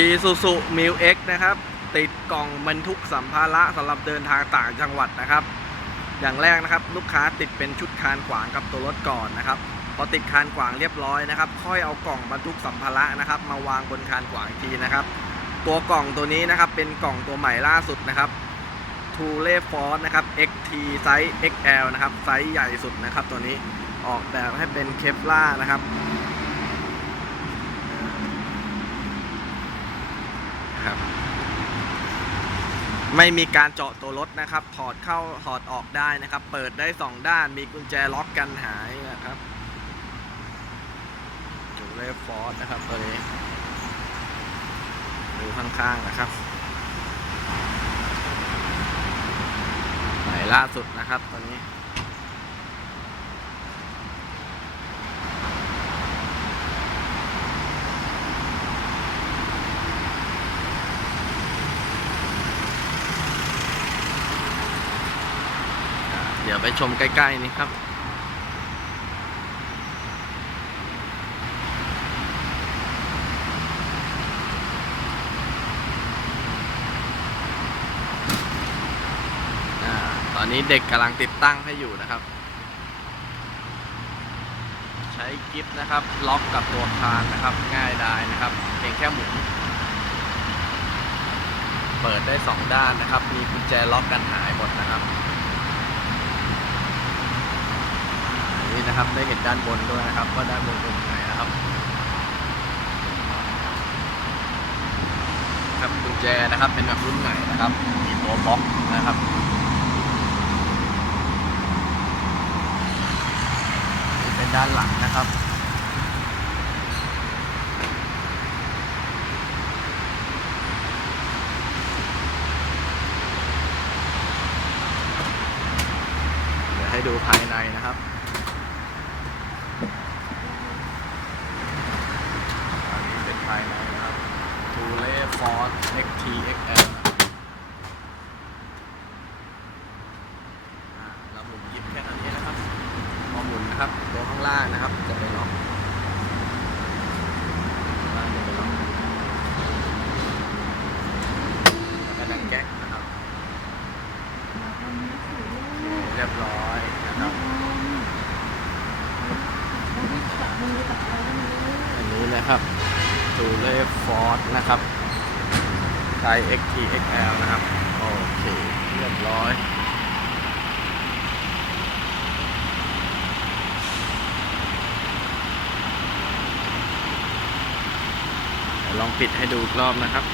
Isuzu m i l X นะครับ ติดกล่องบรรทุกสัมภาระสำหรับเดินทางต่างจังหวัดนะครับ อย่างแรกนะครับลูกค้าติดเป็นชุดคานขวางกับตัวรถก่อนนะครับ พอติดคานขวางเรียบร้อยนะครับ ค่อยเอากล่องบรรทุกสัมภาระนะครับ มาวางบนคานขวางทีนะครับ ตัวกล่องตัวนี้นะครับเป็นกล่องตัวใหม่ล่าสุดนะครับ t o l e Force นะครับ XT ไซส์ XL นะครับไซส์ใหญ่สุดนะครับ ตัวนี้ออกแบบให้เป็นเคปล่านะครับ ไม่มีการเจาะตัวรถนะครับ ถอดเข้าถอดออกได้นะครับ เปิดได้ 2 ด้าน มีกุญแจล็อกกันหายนะครับจูเลฟอร์ดนะครับตัวนี้ดูข้างๆนะครับใหม่ล่าสุดนะครับตัวนี้ ดี๋ยวไปชมใกล้ ๆ นี่ครับอตอนนี้เด็กกำลังติดตั้งให้อยู่นะครับ ใช้กิฟต์นะครับ ล็อกกับตัวคานนะครับ ง่ายดายนะครับเพียงแค่หมุนเปิดได้สองด้านนะครับ มีกุญแจล็อกกันหายหมดนะครับ นะครับ ได้เห็นด้านบนด้วยนะครับว่าด้านบนเป็นยังไงนะครับ ครับกุญแจนะครับเป็นแบบรุ่นใหม่นะครับ มีตัวบล็อกนะครับนี่เป็นด้านหลังนะครับเดี๋ยวให้ดูภายในนะครับ อันนี้เป็นภายในนะครับ t o l e Force XT XL เราหมุนหยิบแค่อันนี้นะครับพอหมุนนะครับตัวข้างล่างนะครับจะไปล็อกข้างล่างจะไปล็อกแล้วก็ดังแก๊กนะครับเรียบร้อยนะครับอันนี้นะครับ t o l e Force นะครับ ไซส์ XT XL นะครับ โอเค เรียบร้อย ลองปิดให้ดูอีกรอบนะครับ